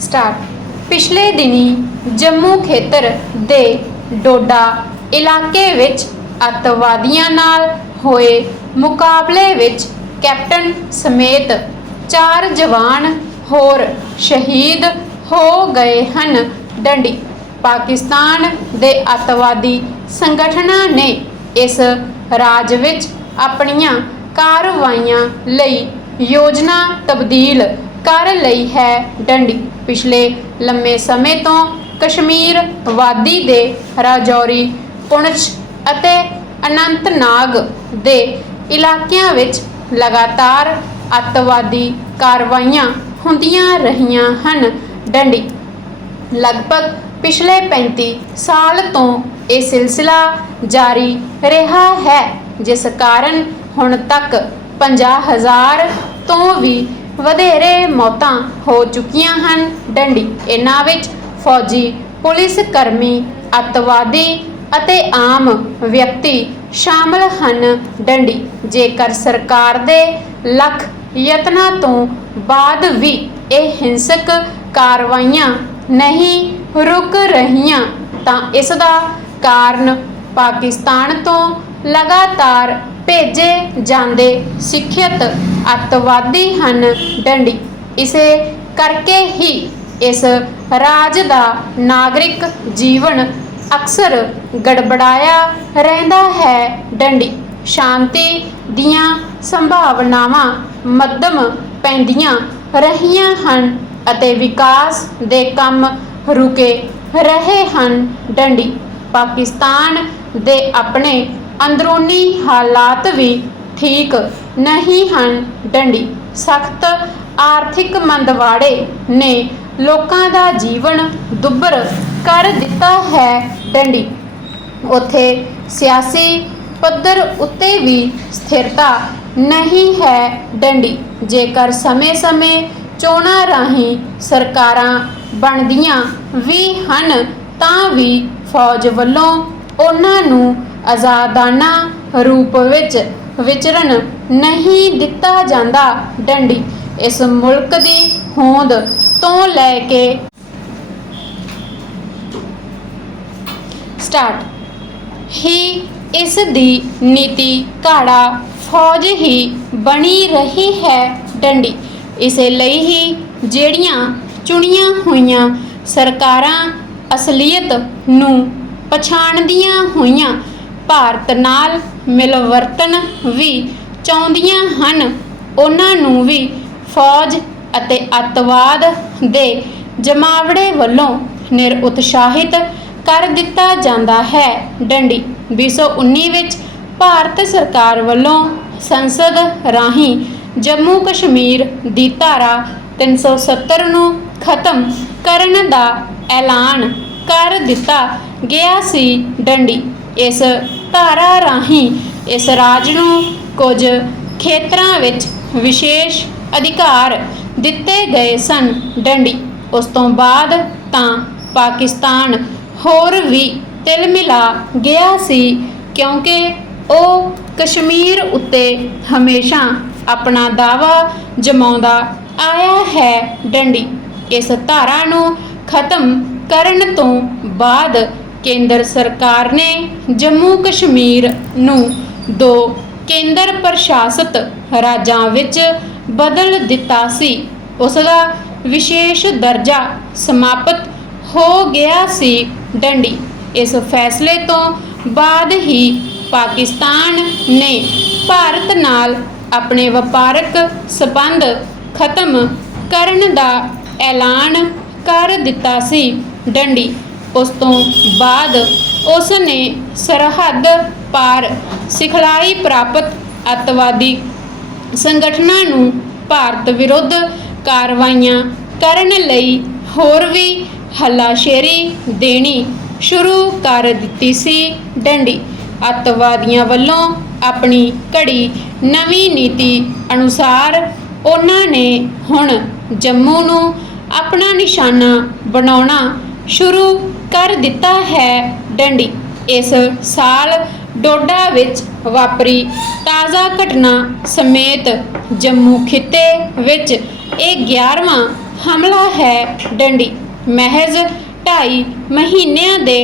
Start. ਪਿਛਲੇ ਦਿਨੀ ਜੰਮੂ ਖੇਤਰ ਦੇ ਡੋਡਾ ਇਲਾਕੇ ਵਿੱਚ ਅੱਤਵਾਦੀਆਂ ਨਾਲ ਹੋਏ ਮੁਕਾਬਲੇ ਵਿੱਚ ਕੈਪਟਨ ਸਮੇਤ ਚਾਰ ਜਵਾਨ ਹੋਰ ਸ਼ਹੀਦ ਹੋ ਗਏ ਹਨ। ਡੰਡੀ, ਪਾਕਿਸਤਾਨ ਦੇ ਅੱਤਵਾਦੀ ਸੰਗਠਨਾਂ ਨੇ ਇਸ ਰਾਜ ਵਿੱਚ ਆਪਣੀਆਂ ਕਾਰਵਾਈਆਂ ਲਈ ਯੋਜਨਾ ਤਬਦੀਲ ਕਰ ਲਈ ਹੈ ਡੰਡੀ। ਪਿਛਲੇ ਲੰਮੇ ਸਮੇਂ ਤੋਂ ਕਸ਼ਮੀਰ ਵਾਦੀ ਦੇ ਰਾਜੌਰੀ ਪੁੰਛ ਅਤੇ ਅਨੰਤਨਾਗ ਦੇ ਇਲਾਕਿਆਂ ਵਿੱਚ ਲਗਾਤਾਰ ਅੱਤਵਾਦੀ ਕਾਰਵਾਈਆਂ ਹੁੰਦੀਆਂ ਰਹੀਆਂ ਹਨ ਡੰਡੀ। ਲਗਭਗ ਪਿਛਲੇ 35 ਸਾਲ ਤੋਂ ਇਹ ਸਿਲਸਿਲਾ ਜਾਰੀ ਰਿਹਾ ਹੈ, ਜਿਸ ਕਾਰਨ ਹੁਣ ਤੱਕ 50000 ਤੋਂ ਵੀ ਵਧੇਰੇ ਮੌਤਾਂ ਹੋ ਚੁੱਕੀਆਂ ਹਨ। ਡੰਡੀ, ਇਹਨਾਂ ਵਿੱਚ ਫੌਜੀ, ਪੁਲਿਸ ਕਰਮੀ, ਅੱਤਵਾਦੀ ਅਤੇ ਆਮ ਵਿਅਕਤੀ ਸ਼ਾਮਲ ਹਨ। ਡੰਡੀ, ਜੇਕਰ ਸਰਕਾਰ ਦੇ ਲੱਖ ਯਤਨਾਂ ਤੋਂ ਬਾਅਦ ਵੀ ਇਹ ਹਿੰਸਕ ਕਾਰਵਾਈਆਂ ਨਹੀਂ ਰੁਕ ਰਹੀਆਂ, ਤਾਂ ਇਸ ਦਾ ਕਾਰਨ ਪਾਕਿਸਤਾਨ ਤੋਂ ਲਗਾਤਾਰ ਭੇਜੇ ਜਾਂਦੇ ਸਿੱਖਿਅਤ ਅੱਤਵਾਦੀ ਹਨ। ਡੰਡੀ, ਇਸੇ ਕਰਕੇ ਹੀ ਇਸ ਰਾਜ ਦਾ ਨਾਗਰਿਕ ਜੀਵਨ ਅਕਸਰ ਗੜਬੜਾਇਆ ਰਹਿੰਦਾ ਹੈ। ਡੰਡੀ, ਸ਼ਾਂਤੀ ਦੀਆਂ ਸੰਭਾਵਨਾਵਾਂ ਮੱਧਮ ਪੈਂਦੀਆਂ ਰਹੀਆਂ ਹਨ ਅਤੇ ਵਿਕਾਸ ਦੇ ਕੰਮ ਰੁਕੇ ਰਹੇ ਹਨ। ਡੰਡੀ, ਪਾਕਿਸਤਾਨ ਦੇ ਆਪਣੇ ਅੰਦਰੂਨੀ ਹਾਲਾਤ ਵੀ ਠੀਕ ਨਹੀਂ ਹਨ। ਡੰਡੀ, ਸਖਤ ਆਰਥਿਕ ਮੰਦਵਾੜੇ ਨੇ ਲੋਕਾਂ ਦਾ ਜੀਵਨ ਦੁੱਭਰ ਕਰ ਦਿੱਤਾ ਹੈ। ਡੰਡੀ, ਉਥੇ ਸਿਆਸੀ ਪੱਧਰ ਉੱਤੇ ਵੀ ਸਥਿਰਤਾ ਨਹੀਂ ਹੈ। ਡੰਡੀ, ਜੇਕਰ ਸਮੇਂ-ਸਮੇਂ ਚੋਣਾਂ ਰਾਹੀਂ ਸਰਕਾਰਾਂ ਬਣਦੀਆਂ ਵੀ ਹਨ, ਤਾਂ ਵੀ ਫੌਜ ਵੱਲੋਂ ਉਹਨਾਂ ਨੂੰ ਆਜ਼ਾਦਾਨਾ ਰੂਪ ਵਿੱਚ ਵਿਚਰਨ ਨਹੀਂ ਦਿੱਤਾ ਜਾਂਦਾ ਡੰਡੀ। ਇਸ ਮੁਲਕ ਦੀ ਹੋਂਦ ਤੋਂ ਲੈ ਕੇ ਸਟਾਰਟ। ਹੀ ਇਸ ਦੀ ਨੀਤੀ ਘਾੜਾ ਫੌਜ ਹੀ ਬਣੀ ਰਹੀ ਹੈ ਡੰਡੀ। ਇਸੇ ਲਈ ਹੀ ਜਿਹੜੀਆਂ ਚੁਣੀਆਂ ਹੋਈਆਂ ਸਰਕਾਰਾਂ ਅਸਲੀਅਤ ਨੂੰ ਪਛਾਣਦੀਆਂ ਹੋਈਆਂ, ਭਾਰਤ ਨਾਲ ਮਿਲਵਰਤਨ ਵੀ ਚਾਹੁੰਦੀਆਂ ਹਨ। ਉਹਨਾਂ ਨੂੰ ਵੀ ਫੌਜ ਅਤੇ ਅੱਤਵਾਦ ਦੇ ਜਮਾਵੜੇ ਵੱਲੋਂ ਨਿਰਉਤਸ਼ਾਹਿਤ ਕਰ ਦਿੱਤਾ ਜਾਂਦਾ ਹੈ। ਡੰਡੀ 2019 ਵਿੱਚ ਭਾਰਤ ਸਰਕਾਰ ਵੱਲੋਂ ਸੰਸਦ ਰਾਹੀਂ ਜੰਮੂ ਕਸ਼ਮੀਰ ਦੀ ਧਾਰਾ 370 ਨੂੰ ਖਤਮ ਕਰਨ ਦਾ ਐਲਾਨ ਕਰ ਦਿੱਤਾ ਗਿਆ ਸੀ। ਡੰਡੀ ਇਸ ਧਾਰਾ ਰਾਹੀਂ ਇਸ ਰਾਜ ਨੂੰ ਕੁਝ ਖੇਤਰਾਂ ਵਿੱਚ ਵਿਸ਼ੇਸ਼ ਅਧਿਕਾਰ ਦਿੱਤੇ ਗਏ ਸਨ। ਡੰਡੀ, ਉਸ ਤੋਂ ਬਾਅਦ ਤਾਂ ਪਾਕਿਸਤਾਨ ਹੋਰ ਵੀ ਤਿਲ ਮਿਲਾ ਗਿਆ ਸੀ, ਕਿਉਂਕਿ ਉਹ ਕਸ਼ਮੀਰ ਉੱਤੇ ਹਮੇਸ਼ਾ ਆਪਣਾ ਦਾਵਾ ਜਮਾਉਂਦਾ ਆਇਆ ਹੈ। ਡੰਡੀ, ਇਸ ਧਾਰਾ ਨੂੰ ਖਤਮ ਕਰਨ ਤੋਂ ਬਾਅਦ ਕੇਂਦਰ ਸਰਕਾਰ ਨੇ ਜੰਮੂ ਕਸ਼ਮੀਰ ਨੂੰ ਦੋ ਕੇਂਦਰ ਪ੍ਰਸ਼ਾਸਿਤ ਰਾਜਾਂ ਵਿੱਚ ਬਦਲ ਦਿੱਤਾ ਸੀ। ਉਸ ਦਾ ਵਿਸ਼ੇਸ਼ ਦਰਜਾ ਸਮਾਪਤ ਹੋ ਗਿਆ ਸੀ ਡੰਡੀ। ਇਸ ਫੈਸਲੇ ਤੋਂ ਬਾਅਦ ਹੀ ਪਾਕਿਸਤਾਨ ਨੇ ਭਾਰਤ ਨਾਲ ਆਪਣੇ ਵਪਾਰਕ ਸਬੰਧ ਖਤਮ ਕਰਨ ਦਾ ਐਲਾਨ ਕਰ ਦਿੱਤਾ ਸੀ ਡੰਡੀ। ਉਸ ਤੋਂ ਬਾਅਦ ਉਸ ਨੇ ਸਰਹੱਦ ਪਾਰ ਸਿਖਲਾਈ ਪ੍ਰਾਪਤ ਅੱਤਵਾਦੀ ਸੰਗਠਨਾਂ ਨੂੰ ਭਾਰਤ ਵਿਰੁੱਧ ਕਾਰਵਾਈਆਂ ਕਰਨ ਲਈ ਹੋਰ ਵੀ ਹੱਲਾਸ਼ੇਰੀ ਦੇਣੀ ਸ਼ੁਰੂ ਕਰ ਦਿੱਤੀ ਸੀ। ਡੰਡੀ ਅੱਤਵਾਦੀਆਂ ਵੱਲੋਂ ਆਪਣੀ ਘੜੀ ਨਵੀਂ ਨੀਤੀ ਅਨੁਸਾਰ ਉਹਨਾਂ ਨੇ ਹੁਣ ਜੰਮੂ ਨੂੰ ਆਪਣਾ ਨਿਸ਼ਾਨਾ ਬਣਾਉਣਾ ਸ਼ੁਰੂ ਕਰ ਦਿੱਤਾ ਹੈ ਡੰਡੀ। ਇਸ ਸਾਲ ਡੋਡਾ ਵਿੱਚ ਵਾਪਰੀ ਤਾਜ਼ਾ ਘਟਨਾ ਸਮੇਤ ਜੰਮੂ ਖਿੱਤੇ ਵਿੱਚ ਇਹ 11ਵਾਂ ਹਮਲਾ ਹੈ ਡੰਡੀ। ਮਹਿਜ਼ ਢਾਈ ਮਹੀਨਿਆਂ ਦੇ